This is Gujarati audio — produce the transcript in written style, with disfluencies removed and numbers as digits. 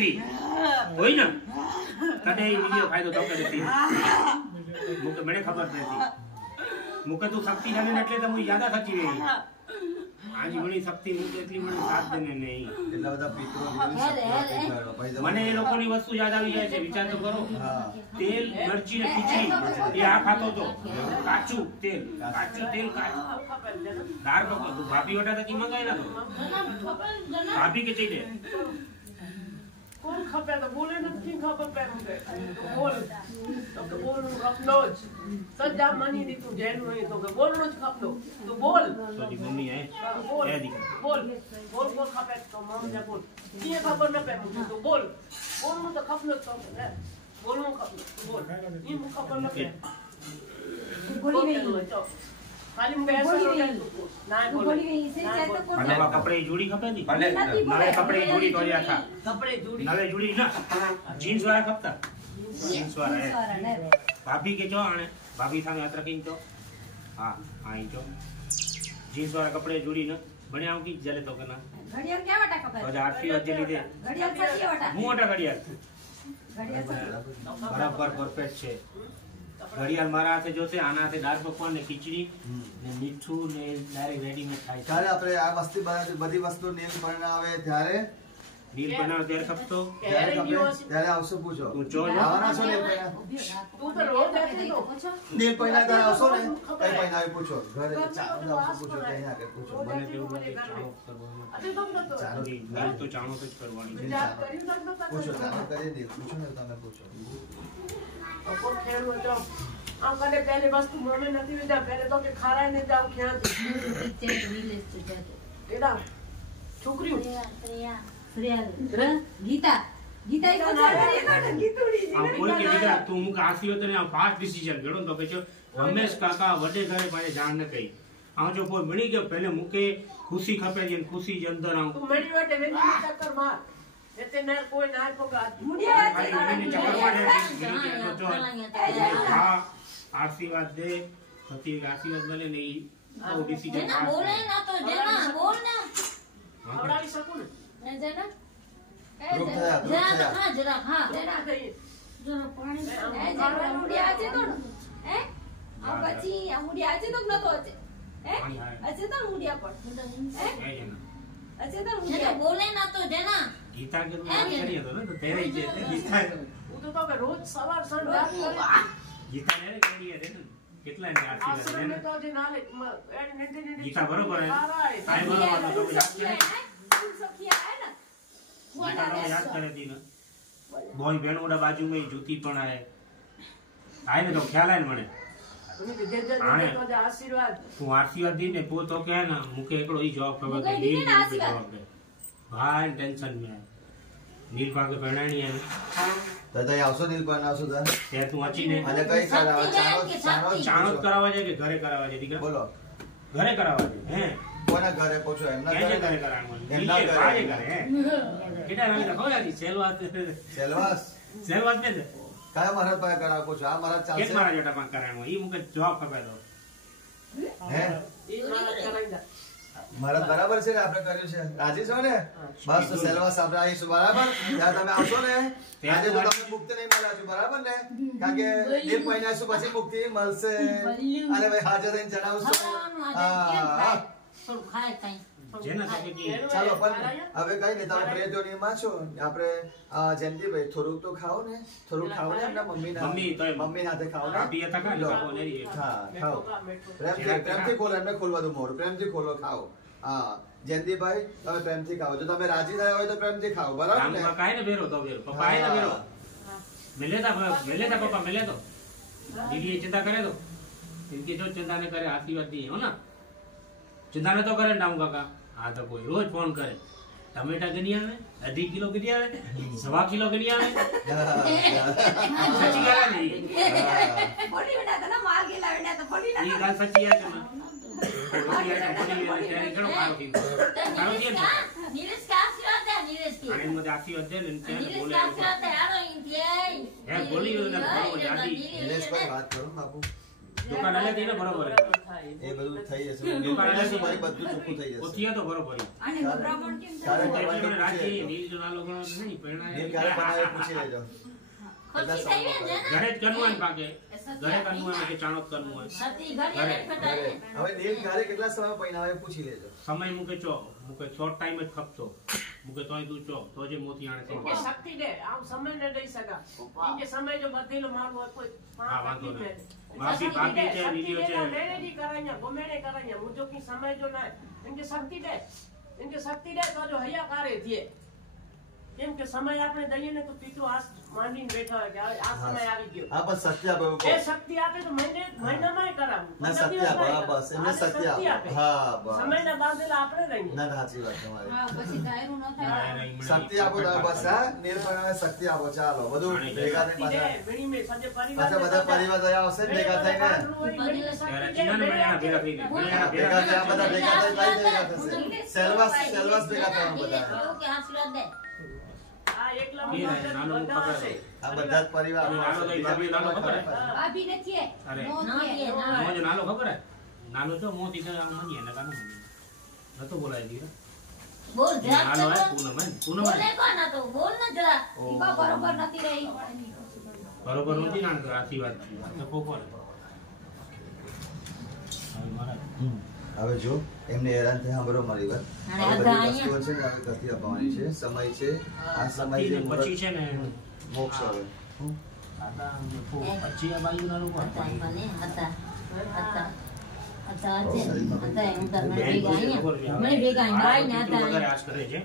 होई ना तने ई वीडियो फायदो तो करे थी मुके मने खबर नथी मुके तू शक्ति जाने એટલે તો હું યાદ થતી રહી આજી ઘણી શક્તિ મુકે એટલી મને સાથ દેને નહીં એટલા બધા પિત્રો મને એ લોકોની વસ્તુ યાદ આવી જાય છે વિચાર તો કરો તેલ મરચી ને ખીચડી એ આ ખાતો તો કાચું તેલ દાળ પકો તું ભાભી ઓટા તકી મંગાઈ ના ભાભી કે ચઈ દે कौन खपे तो बोले ना किंग खबर पे मुझे बोल तो बोल अपनो सजा मनी दी तू जैन नहीं तो बोल नो खपलो तो बोल सोजी मम्मी है बोल ए दी बोल बोल बोल खपे तो मम जा बोल ये खबर ना पे मुझे तो बोल बोल नो तो खपलो तो बोल नो खपलो बोल ये मु खबर ना पे बोली नहीं खाली मुझे ऐसा ना बोली नहीं से चाहे तो અને કપડે જોડી ખપે ની નવે કપડે જોડી તોર્યા था कपड़े जोड़ी નવે જોડી ના જીન્સ વાળા ખપતા જીન્સ વાળા હે ભાભી કે જો આણે ભાભી સામે હાથ રાખીને તો હા આઈ જો જીન્સ વાળા કપડે જોડી ને બણ્યા હું કી જલે તો કના ઘડિયાળ ક્યાં વાટા કપાય તો આરતી વજે લીધે ઘડિયાળ સાચી વાટા હું ઓટા ઘડિયાળ બરાબર પરફેક્ટ છે ઘડિયાળ મારા હાથે જોશે આના હાથે દાળ પકવાન ને ખીચડી ને મીઠું ને ડાયરેક્ટ રેડીમેડ થાય ત્યારે આપણે આ મસ્તી બધી વસ્તુ નીલ બનાવે ત્યારે નીલ બનાવ ત્યારે ખપતો ત્યારે આવશો પૂછો તું જો આવવાના છો નીલ પહેલા तू तो रोज आती तो નીલ પહેલા ત્યારે આવશો ને કઈ પહેલા આવી પૂછો ઘરે ચાલો આવશો પૂછો કઈ ના કે પૂછો મને તેવું નથી ચાણો કરવાનો अरे तुम तो ચાલો નીલ તો ચાણો તો જ કરવાની પૂછો ચાલો કરી દે પૂછો ને તમે પૂછો और खेल हो जाओ आ कने पहले वस्तु मोने नहीं विदा पहले तो के खारा नहीं जाओ क्या પિક્ચર રિલીઝ થઈ જાય एडा छोकरी ગીતા ગીતા ઈ ગીતુડી આ કોઈ કે દીકરા તું મુક આસીઓ તને આ ફાસ્ટ ડિસિઝન ગણો તો કે છો રમેશ કાકા વડે ઘરે મારે જાણ ન કઈ આ જો કોઈ મણી ગયો પહેલે મુકે ખુશી ખપે છે ખુશી જ અંદર આવ तू मेरी बेटे वेली चक्कर मार एते न कोई ना पकड़ा હા આશીર્વાદ દે પતિ આશીર્વાદ મળે ને ઈ બહુ ડિસિઝન જેના બોલે ના તો જેના બોલ ના खवड़ाई सकूं ને જેના ગ્રુપ થયા જરા હા ना कहीं જરા પાણી એ જરા મુડિયા છે તો હે આ પછી આ મુડિયા છે તો નતો છે હે અચે તો મુડિયા પર હે અચે તો મુડિયા બોલે ના તો જેના ગીતા કે કરીએ તો ને તો તેરે જે ગીતા वो तो के रोज सवार सन रात करे ગીતા ને કરીએ રે ને કેટલા ને આશીર્વાદ आश्रम દે में ને तो जे नाले नेटे ગીતા બરોબર હે કાઈ બરોબર તો યાદ કરે સખિયા હે ને ગીતા તો યાદ કરે દી ને બોય બેનોડા બાજુ में जूती पण आए आए ने तो ख्याल आए मने उन्हीं जे तो जे आशीर्वाद तू आशीर्वाद दी ने पो तो के ना मुके एकड़ो ई जवाब खबर के नील जवाब दे भाई टेंशन में नील पाके परणाणी है દાદા આવશો નીલ પણ આવશો તા તે તું અચી ને અને કઈ ચાણો ચાણો કરાવવા જાય કે ઘરે કરાવવા જાય દીકરા બોલો ઘરે કરાવવા જાય હે કોના ઘરે પૂછો એમના કે ઘરે ઘરે કરાવવાનું એમના નીચે ઘરે. પાડે ઘરે હે કેટા નામ લખો યાદી સેલવાસ સેલવાસ ને કયા મહારાજ પાસે કરાવ પૂછો આ મહારાજ કે ચાલશે મારા જોટા માં કરાવવાનું ઈ મુકે જવાબ ખબર દો હે ये नाला कराइदा મહારાજ બરાબર છે ને આપણે કર્યું છે રાજી છો ને બસ તો સેલવાસ આપણે આવીશું બરાબર ત્યાં તમે આવશો ને આજે તો તમને મુક્તિ નહીં મળે છે બરાબર ને કારણ કે એક મહિના પછી મુક્તિ મળશે અને ભાઈ હાજર રહીને જણાવશો હા થોડું ખાય કઈ જેના સાથે કે ચાલો પણ હવે કઈ નહીં તમે પ્રેજોનીમાં છો આપણે જયંતિભાઈ થોડુંક તો ખાઓ ને થોડુંક ખાઓ ને એમના મમ્મી હાથે ખાઓ ને ભાભી હતા કાને બાપો નેરી હા ખાઓ પ્રેમથી ખોલો એમને ખોલવા દો મોઢું પ્રેમથી ખોલો ખાઓ હા જયંતિભાઈ તમે પ્રેમથી ખાઓ જો તમે રાજી થયા હોય તો પ્રેમથી ખાઓ બરાબર ને રામ કાઈ ને બેરો તો બેરો પપ્પા આય ને બેરો मिले था पापा मिले तो दीदी चिंता करे तो इनकी जो चिंता ने करे आशीर्वाद दी हो ना चिंता ने तो करे ना काका हाँ तो कोई रोज फोन करे टमेटा गिनी आवे 2.5 किलो गिनी आवे 1.25 किलो गिनी आवे सच्ची गाल नहीं બોલી બેટા તને માર ગેલા બેટા તો બોલી ના ये गाल सच्ची है ना रोटी है बोली है घणो खारो थी खारो थी નીરજ કા આશીર્વાદ દે નીરજ કી आने मुझे आशीर्वाद दे ने નીરજ बोले કા આશીર્વાદ દે હાલો ઇન્ડિયા है बोली ने बोलो जाती દિનેશભાઈ વાત કરો બાપુ દુકાન અલગ ને બરોબર એ બધું થઈ જશે દુકાન અલગ ભાઈ બધું ચોખ્ખું થઈ જશે ઓતિયા તો બરોબર અને ગભરામણ કેમ તારે થાય? તમારે રાજી નીલ જો નાલો ગણો નહીં ને ક્યારે બનાવે પૂછી લેજો ખુશી થઈ ગઈ ને? ઘરે જ કરવું હોય ને પાકે ઘરે કરવું હોય કે ચાણક કરવું હોય સતી ઘરે ને ફટાય ને. હવે નીલ ઘરે કેટલા સમય પહેલા પૂછી લેજો સમય મૂકે ચો મૂકે શોર્ટ ટાઈમ જ ખપતો મૂકે તોય તું ચો તો જે મોતી આણે કે છે શક્તિ દે આમ સમય ને દઈ શકા ઈ કે સમય જો બધેલો મારવો હોય કોઈ હા, વાંધો તકલીફ નહીં. નહીં. બાકી શક્તિ બાકી દે, છે, શક્તિ વિડીયો દે, છે. મેળેથી કરાયા, ગમેણે કરાયા, મુજો કી સમય જો ના એમ કે શક્તિ દે એમ કે શક્તિ દે તો જો હૈયા કારે થયે કેમ કે સમય આપણે દઈએ ને તો પિતુ આસ માંડીને બેઠા હોય કે આ સમય આવી ગયો હા બસ સત્ય આપે એ શક્તિ આપે તો મહિનામાંય કરાવું ના 15 સત્ય આપે દિવસમાંય હા, બસ એમને કરાવું. સત્ય આને આપે હા બસ સમયના બાંધેલા આપણે રહીએ ના ના, સાચી વાત તમારી હા, પછી ડાયરું ન થાય. શક્તિ આપો તમે બસ હા નિર્ભય શક્તિ આપો ચાલો બધું ભેગા થઈને શક્તિ દે, પાછા વીણીને સાંજે પાછા બધા પરિવાર દયા આવશે ને ભેગા થઈને ત્યારે ચીનાને મળ્યા ભેગા થઈને મળ્યા ભેગા થયા બધા ભેગા થઈને ભેગા થશે સેલવાસ ભેગા થવા બધા એવું કે આશીર્વાદ દે. આ એકલા એ બધા નાનો બધા પકડો. હશે. આ બધા જ પરિવાર નાનો તો એ ભાભી નાનો ખબર હે? ભાભી નથી એ. અરે. નો ના, થયે, ના. ના. મોજ નાલો ખબર હે નાનો તો મોતી તો આમ મનીએ ને કાનું નતો બોલાય દીરા બોલ જરાક નાનો હે તો બોલ. પૂનમ બોલે કોણ આ તો? બોલ ને જરા. ઈ બા બરોબર નથી રહી. બરોબર નથી ના આથી વાત છે આ તો કોકો હવે મારા હવે જો એમને હેરાન થાય સાંભળો મારી વાત અને આ બધા બધી વસ્તુઓ છે ને હવે ગતિ આપવાની છે સમય છે આ સમય છે પછી છે ને મોક્ષ હવે આદા પછી આ બાજુના લોકો હતા મને હતા. હતા. હતા છે. હતા એમ તો મને ભેગા અહીંયા. મને ભેગા અહીંયા. બાઈ ને હતા વધારે અહીંયા. આશ કરે છે